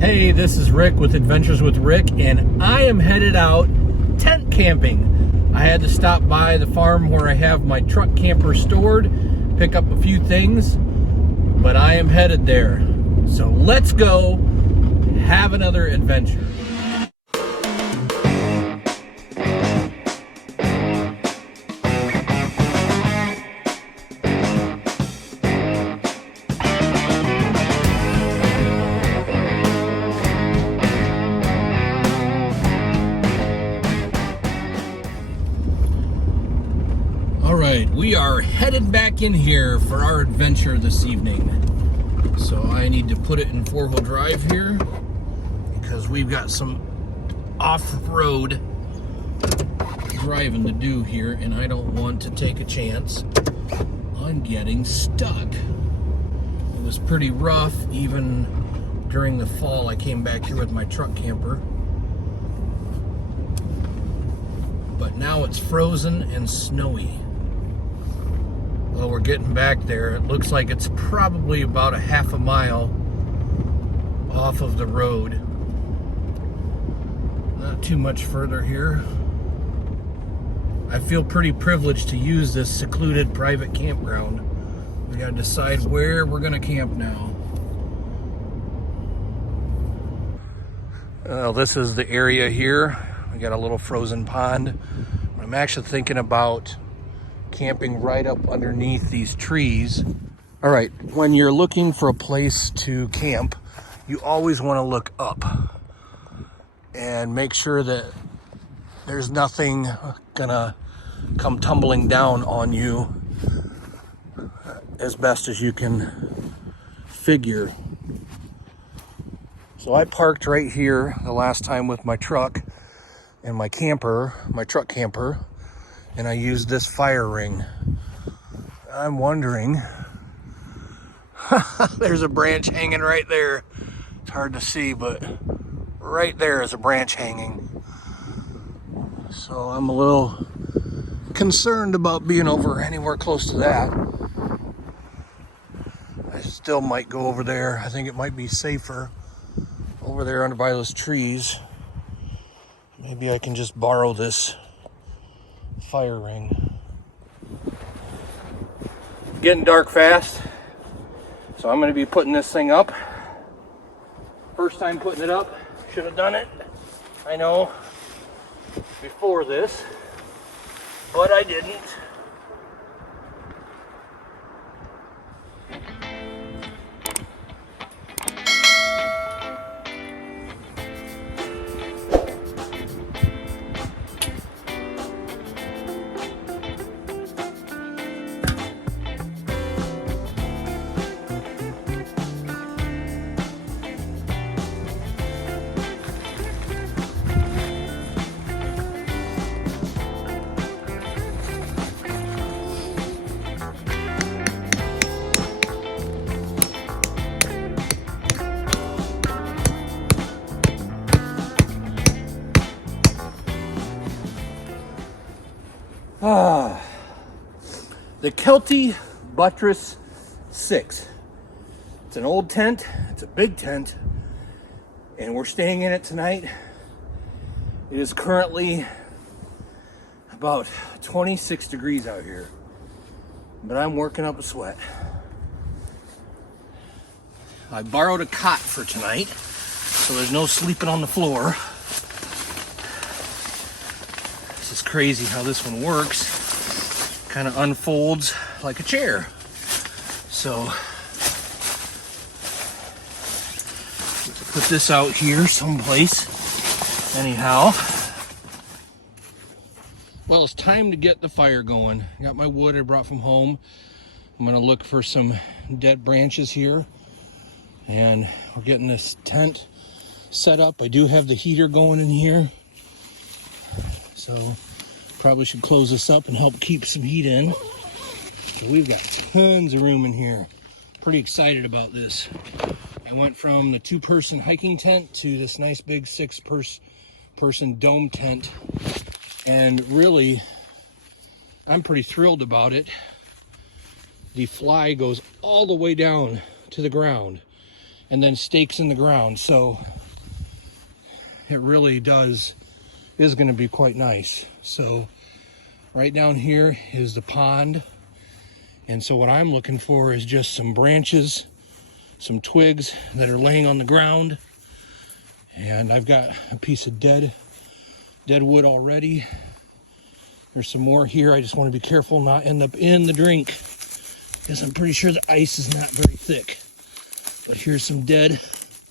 Hey, this is Rick with Adventures with Rick, and I am headed out tent camping. I had to stop by the farm where I have my truck camper stored, pick up a few things, but I am headed there. So let's go have another adventure. We are headed back in here for our adventure this evening. So I need to put it in 4-wheel drive here because we've got some off-road driving to do here, and I don't want to take a chance on getting stuck. It was pretty rough even during the fall. I came back here with my truck camper, but now it's frozen and snowy. Well, we're getting back there. It looks like it's probably about a half a mile off of the road. Not too much further here. I feel pretty privileged to use this secluded private campground. We gotta decide where we're gonna camp now. Well, this is the area here. We got a little frozen pond. I'm actually thinking about camping right up underneath these trees. All right, when you're looking for a place to camp, you always want to look up and make sure that there's nothing gonna come tumbling down on you as best as you can figure. So I parked right here the last time with my truck and my truck camper, and I used this fire ring. I'm wondering, there's a branch hanging right there. It's hard to see, but right there is a branch hanging. So I'm a little concerned about being over anywhere close to that. I still might go over there. I think it might be safer over there under by those trees. Maybe I can just borrow this fire ring. Getting dark fast, so I'm going to be putting this thing up. First time putting it up. Should have done it, I know, before this, but I didn't. The Kelty Butress 6. It's an old tent, it's a big tent, and we're staying in it tonight. It is currently about 26 degrees out here, but I'm working up a sweat. I borrowed a cot for tonight, so there's no sleeping on the floor. This is crazy how this one works. Kind of unfolds like a chair. So put this out here someplace. Anyhow, well, it's time to get the fire going. I got my wood I brought from home. I'm gonna look for some dead branches here, and we're getting this tent set up. I do have the heater going in here, so probably should close this up and help keep some heat in. So we've got tons of room in here. Pretty excited about this. I went from the 2-person hiking tent to this nice big 6-person dome tent, and really I'm pretty thrilled about it. The fly goes all the way down to the ground, and then stakes in the ground. So it really is going to be quite nice. So right down here is the pond. And so what I'm looking for is just some branches, some twigs that are laying on the ground. And I've got a piece of dead wood already. There's some more here. I just want to be careful not end up in the drink, because I'm pretty sure the ice is not very thick. But here's some dead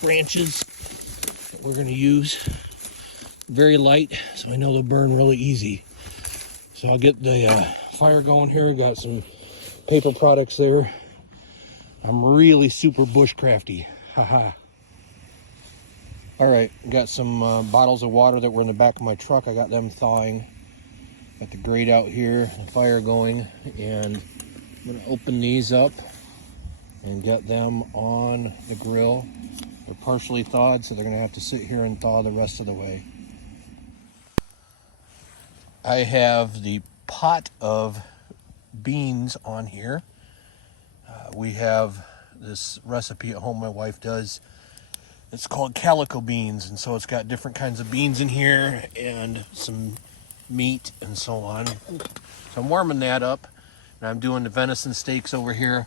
branches that we're going to use. Very light, so I know they'll burn really easy. So I'll get the fire going here. Got some paper products there. I'm really super bushcrafty. Haha. All right, got some bottles of water that were in the back of my truck. I got them thawing. Got the grate out here, the fire going, and I'm gonna open these up and get them on the grill. They're partially thawed, so they're gonna have to sit here and thaw the rest of the way. I have the pot of beans on here. We have this recipe at home my wife does. It's called calico beans, and so it's got different kinds of beans in here and some meat and so on. So I'm warming that up, and I'm doing the venison steaks over here.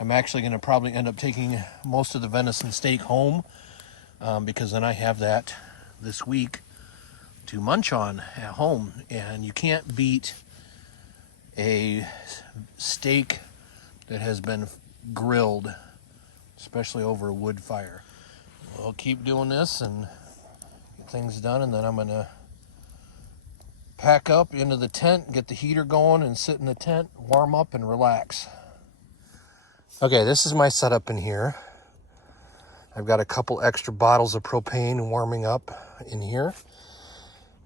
I'm actually going to probably end up taking most of the venison steak home, because then I have that this week to munch on at home. And you can't beat a steak that has been grilled, especially over a wood fire. I'll keep doing this and get things done, and then I'm going to pack up into the tent, get the heater going, and sit in the tent, warm up, and relax. Okay, this is my setup in here. I've got a couple extra bottles of propane warming up in here.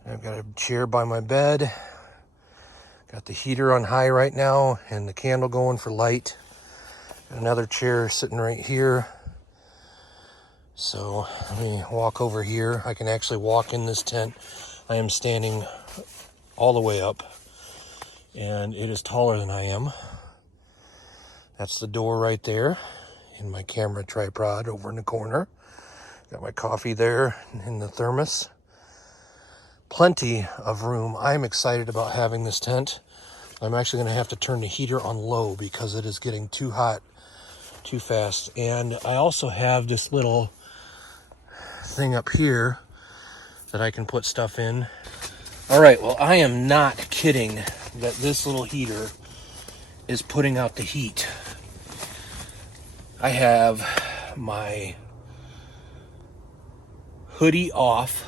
I've got a chair by my bed. Got the heater on high right now and the candle going for light. Got another chair sitting right here. So let me walk over here. I can actually walk in this tent. I am standing all the way up, and it is taller than I am. That's the door right there, and my camera tripod over in the corner. Got my coffee there in the thermos. Plenty of room. I'm excited about having this tent. I'm actually going to have to turn the heater on low because it is getting too hot too fast. And I also have this little thing up here that I can put stuff in. All right, well, I am not kidding that this little heater is putting out the heat. I have my hoodie off.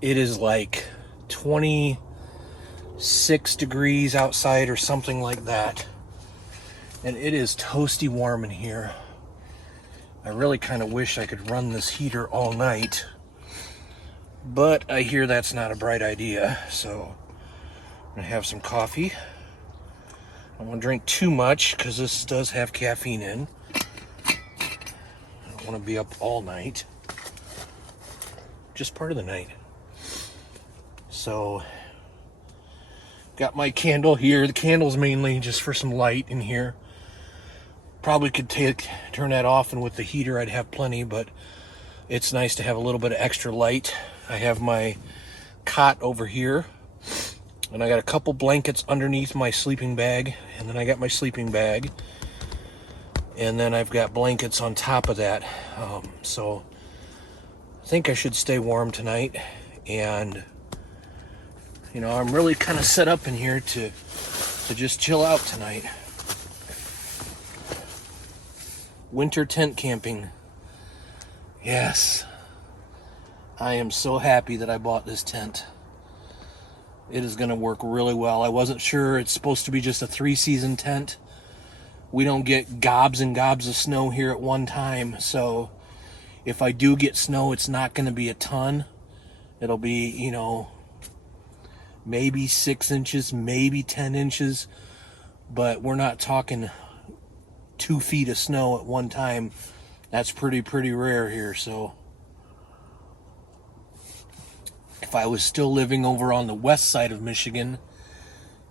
It is like 26 degrees outside or something like that. And it is toasty warm in here. I really kind of wish I could run this heater all night, but I hear that's not a bright idea. So I'm gonna have some coffee. I don't want to drink too much because this does have caffeine in. I don't want to be up all night. Just part of the night. So got my candle here. The candle's mainly just for some light in here. Probably could turn that off, and with the heater I'd have plenty, but it's nice to have a little bit of extra light. I have my cot over here, and I got a couple blankets underneath my sleeping bag, and then I got my sleeping bag, and then I've got blankets on top of that. So I think I should stay warm tonight, and you know, I'm really kind of set up in here to just chill out tonight. Winter tent camping. Yes. I am so happy that I bought this tent. It is going to work really well. I wasn't sure. It's supposed to be just a 3-season tent. We don't get gobs and gobs of snow here at one time, so if I do get snow, it's not going to be a ton. It'll be, you know, maybe 6 inches, maybe 10 inches, but we're not talking 2 feet of snow at one time. That's pretty rare here. So if I was still living over on the west side of Michigan,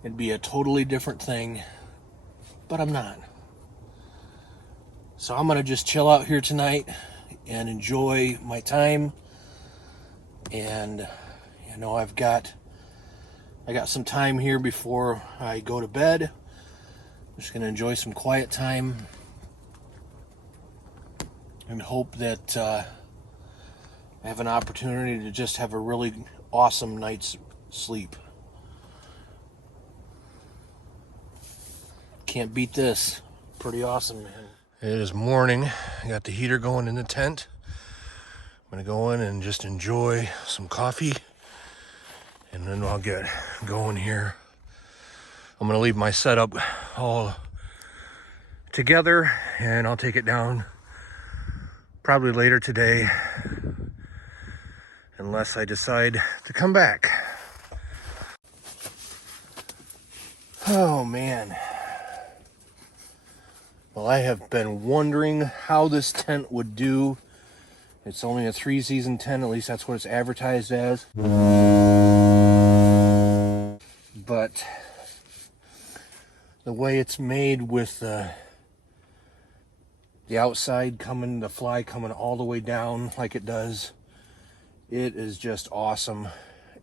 it'd be a totally different thing, but I'm not. So I'm gonna just chill out here tonight and enjoy my time. And you know, I got some time here before I go to bed. I'm just gonna enjoy some quiet time and hope that I have an opportunity to just have a really awesome night's sleep. Can't beat this. Pretty awesome, man. It is morning. I got the heater going in the tent. I'm gonna go in and just enjoy some coffee, and then I'll get going here. I'm gonna leave my setup all together, and I'll take it down probably later today, unless I decide to come back. Oh man. Well, I have been wondering how this tent would do. It's only a 3-season tent, at least that's what it's advertised as. But the way it's made with the outside coming, the fly coming all the way down like it does, it is just awesome.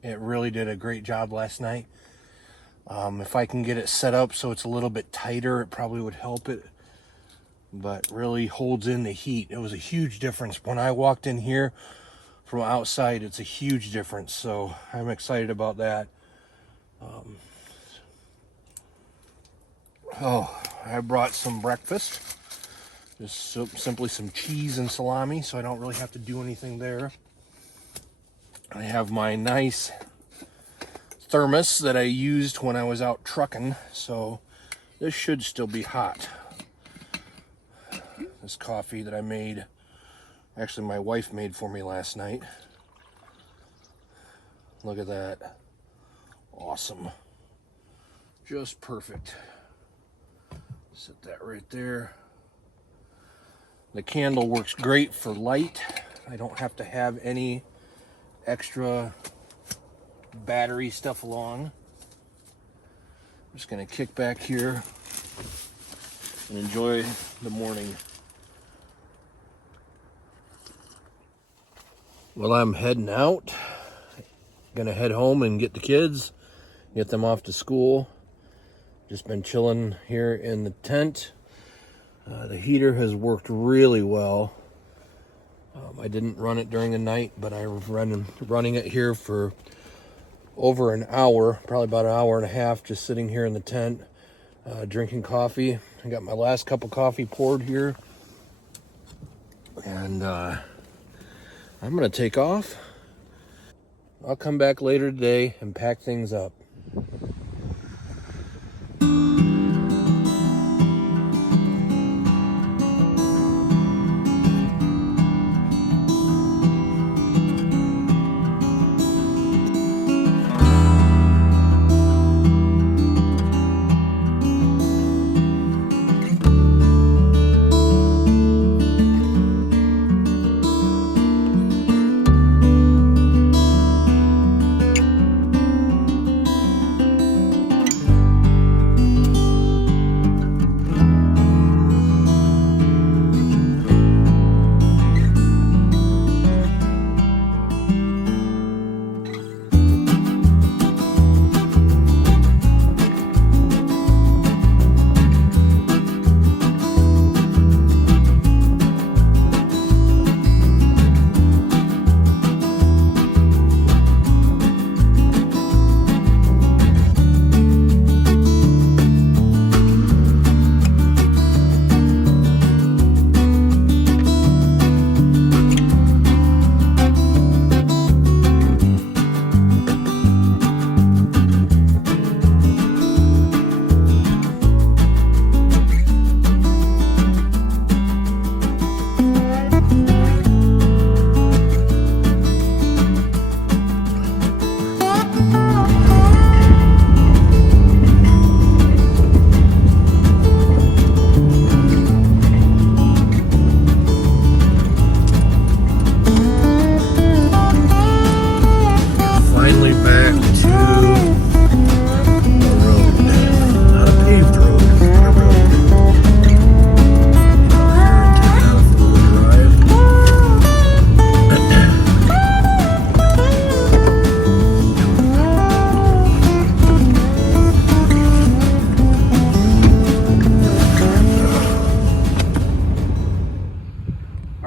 It really did a great job last night. If I can get it set up so it's a little bit tighter, it probably would help it. But really holds in the heat. It was a huge difference. When I walked in here from outside, it's a huge difference. So I'm excited about that. I brought some breakfast. Just simply some cheese and salami, so I don't really have to do anything there. I have my nice thermos that I used when I was out trucking, so this should still be hot. This coffee that I made, actually my wife made for me last night. Look at that. Awesome. Just perfect. Set that right there. The candle works great for light. I don't have to have any extra battery stuff along. I'm just gonna kick back here and enjoy the morning. Well, I'm heading out. Gonna head home and get the kids, get them off to school. Just been chilling here in the tent. The heater has worked really well. I didn't run it during the night, but I was running it here for over an hour, probably about an hour and a half, just sitting here in the tent, drinking coffee. I got my last cup of coffee poured here, and I'm gonna take off. I'll come back later today and pack things up.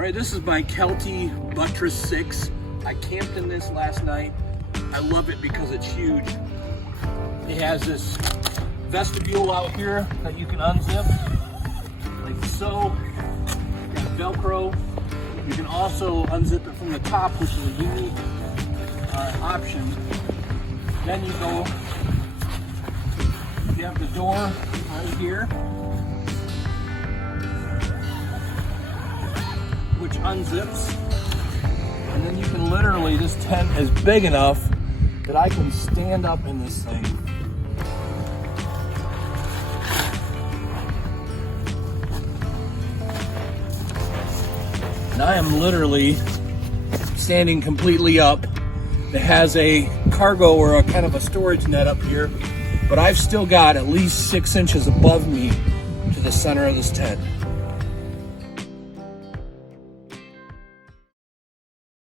right, this is my Kelty Butress 6. I camped in this last night. I love it because it's huge. It has this vestibule out here that you can unzip, like so. Got Velcro. You can also unzip it from the top, which is a unique option. Then you have the door right here, which unzips. And then you can literally, this tent is big enough that I can stand up in this thing. And I am literally standing completely up. It has a cargo or a kind of a storage net up here, but I've still got at least 6 inches above me to the center of this tent.